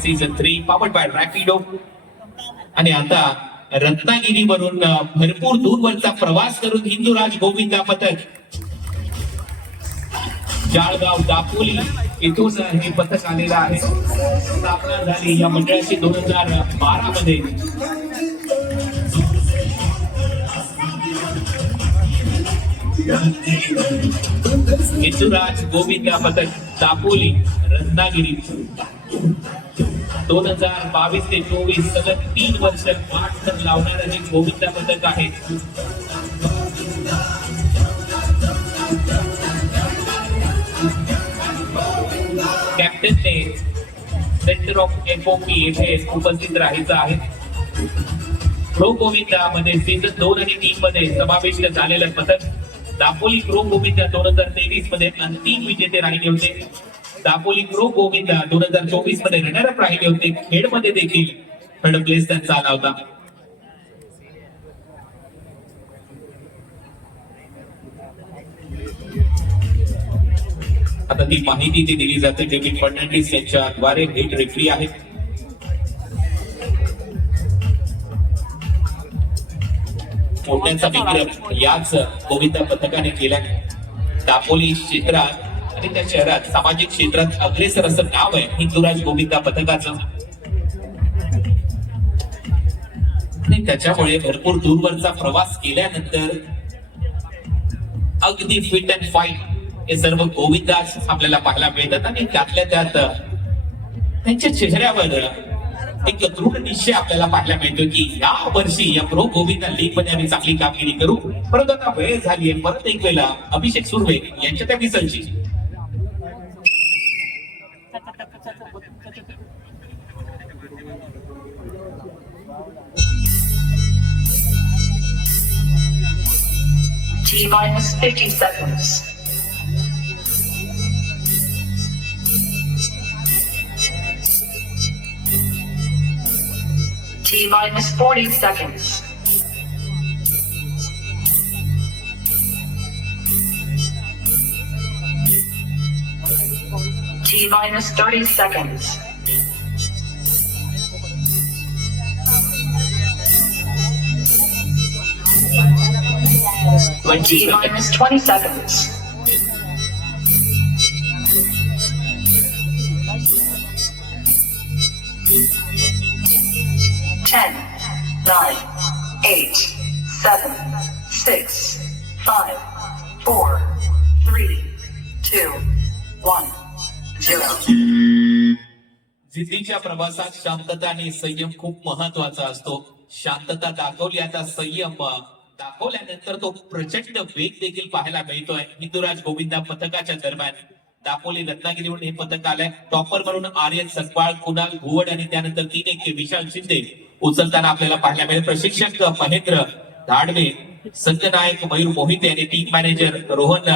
Season three papad by Rapido आणि आता रत्नागिरीवरून अ, भरपूर दूरवरचा प्रवास करून हिंदूराज गोविंदा पथक. जाळगाव दापोली इथून हे पथक आलेलं आहे. स्थापना झाली या मंडळाची दोन हजार बारा मध्ये. हिंदूराज गोविंदा पथक दापोली रत्नागिरी. दोन हजार बावीस ते चोवीस सलग तीन वर्ष आठ तर लावणारं जे गोविंदा पथक आहे. कॅप्टनने सेंटर ऑफ एफओपी येथे उपस्थित राहायचं आहे. प्रो गोविंदा मध्ये सीझन दोन आणि तीन मध्ये समाविष्ट झालेलं पथक दापोली प्रो गोविंदा दोन हजार तेवीसमध्ये अंतिम विजेते राहिले होते. दापोली प्रो गोविंदा दोन हजार चोवीसमध्ये रनरअप राहिले होते. खेळमध्ये देखील थर्ड प्लेस त्यांचा आला होता आता ती माहिती जी दिली जाते. डेव्हिड फडणवीस यांच्या द्वारे हेड रेफरी आहेत मोठ्यांचा विक्रम याच गोविंदा पथकाने केला. दापोली क्षेत्रात आणि त्या शहरात सामाजिक क्षेत्रात अग्रेसर असं नाव आहे हिंदुराज गोविंदा पथकाचं. आणि त्याच्यामुळे भरपूर दूरवरचा प्रवास केल्यानंतर अगदी फिट अँड फाईन हे सर्व गोविंदास आपल्याला पाहायला मिळतात. आणि त्यातल्या त्यात त्यांच्या चेहऱ्यावर एक दृढ निश्चय आपल्याला पाहायला मिळतो की या वर्षी या प्रो गोविंदा लीगमध्ये आम्ही चांगली कामगिरी करू. परंतु आता वेळ झाली आहे. परत एक वेळेला अभिषेक सुर्वे यांच्या त्या मिसलची T minus 50 seconds. T minus 40 seconds. T minus 30 seconds. T minus 20 seconds. Ten, nine, eight, seven, six, five, four, three, two, one. जिद्दीच्या प्रवासात शांतता आणि संयम खूप महत्त्वाचा असतो. शांतता दाखवली आता संयम दाखवल्यानंतर तो प्रचंड वेग देखील पाहायला मिळतोय. हिंदुराज गोविंदा पथकाच्या दरम्यान दापोली रत्नागिरीवरून हे पथक आलंय. टॉपर म्हणून आर्यन सकपाळ कुणाल भुवड आणि त्यानंतर तीन एक विशाल शिंदे उचलताना आपल्याला पाहायला मिळेल. प्रशिक्षक महेंद्र धाडवे संघनायक मयूर मोहिते आणि टीम मॅनेजर रोहन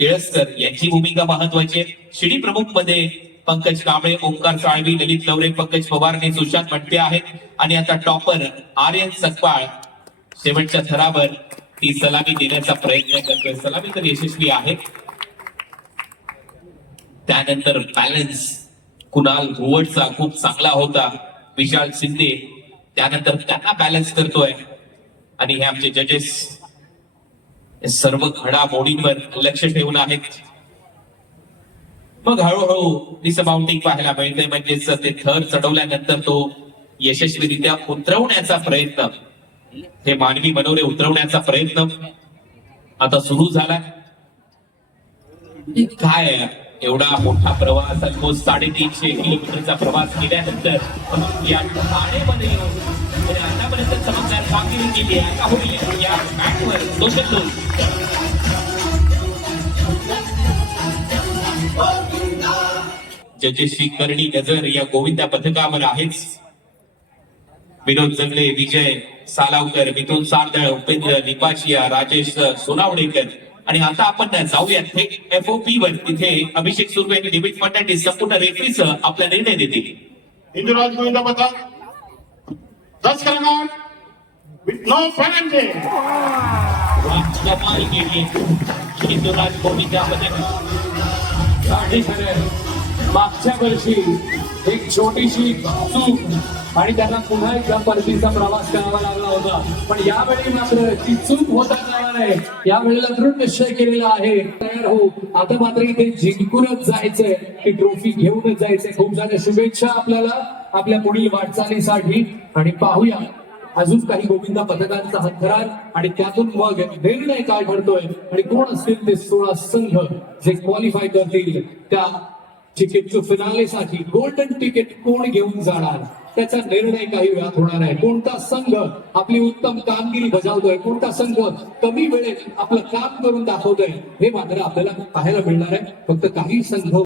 केळसकर यांची भूमिका महत्वाची आहे. शिडी प्रमुखमध्ये पंकज कांबळे ओंकार साळवी ललित लवरे पंकज पवारने सुशांत म्हणते आहेत. आणि आता टॉपर आर्यन सकपाळ शेवटच्या थरावर ती सलामी देण्याचा प्रयत्न करतोय. सलामी तर यशस्वी आहे. त्यानंतर बॅलन्स कुणाल भुवटचा खूप चांगला होता. विशाल शिंदे त्यानंतर त्यांना बॅलन्स करतोय. आणि हे आमचे जजेस सर्व घडामोडींवर लक्ष ठेवून आहेत. मग हळूहळू डिसमाउंटिंग पाहायला मिळते म्हणजेच ते थर चढवल्यानंतर तो यशस्वीरित्या उतरवण्याचा प्रयत्न हे मानवी मनोरे उतरवण्याचा प्रयत्न आता सुरू झाला काय एवढा मोठा प्रवास ऑलमोस्ट साडेतीनशे किलोमीटरचा प्रवास केल्यानंतर या ठाणेमध्ये येऊन आणि आतापर्यंत चमकदार कामगिरी केली आहे आता होईल या मॅटवर लोन जजेश्री कर्णी गजर या गोविंदा पथकावर आहेच. विनोद जंगले विजय सालावकर मिथुन सारदळ उपेंद्र निपाशिया राजेश सोनावडेकर आणि आता आपण जाऊया थेट एफओपी वर. तिथे अभिषेक सुर्वे आणि डेव्हिड फर्नांडिस संपूर्ण रेफरीसह आपला निर्णय देतील. हिंदुराज गोविंदा पथक दस क्रमांक with no penalty. कमाल केली हिंदुराज गोविंदा मागच्या वर्षी छोटीशी चूक. आणि त्यांना पुन्हा एकदा परतीचा प्रवास करावा लागला होता. पण यावेळी मात्र ती चूक होता कामा नये. यावेळेला दृढ निश्चय केलेला आहे. तयार हो. आता मात्र इथे जिंकूनच जायचंय. की ट्रॉफी घेऊनच जायचंय. खूप साऱ्या शुभेच्छा आपल्याला आपल्या पुढील वाटचालीसाठी. आणि पाहूया. अजून काही गोविंदा पथकांचा हत्यार आणि त्यातून मग निर्णय काय ठरतोय आणि कोण असतील ते सोळा संघ जे क्वालिफाय करतील त्या तिकीटचं फिनालेसाठी गोल्डन तिकीट कोण घेऊन जाणार? त्याचा निर्णय काही वेळात होणार आहे. कोणता संघ आपली उत्तम कामगिरी बजावतोय? कोणता संघ कमी वेळेत आपलं काम करून दाखवतोय? हे मात्र आपल्याला पाहायला मिळणार आहे. फक्त काही संघ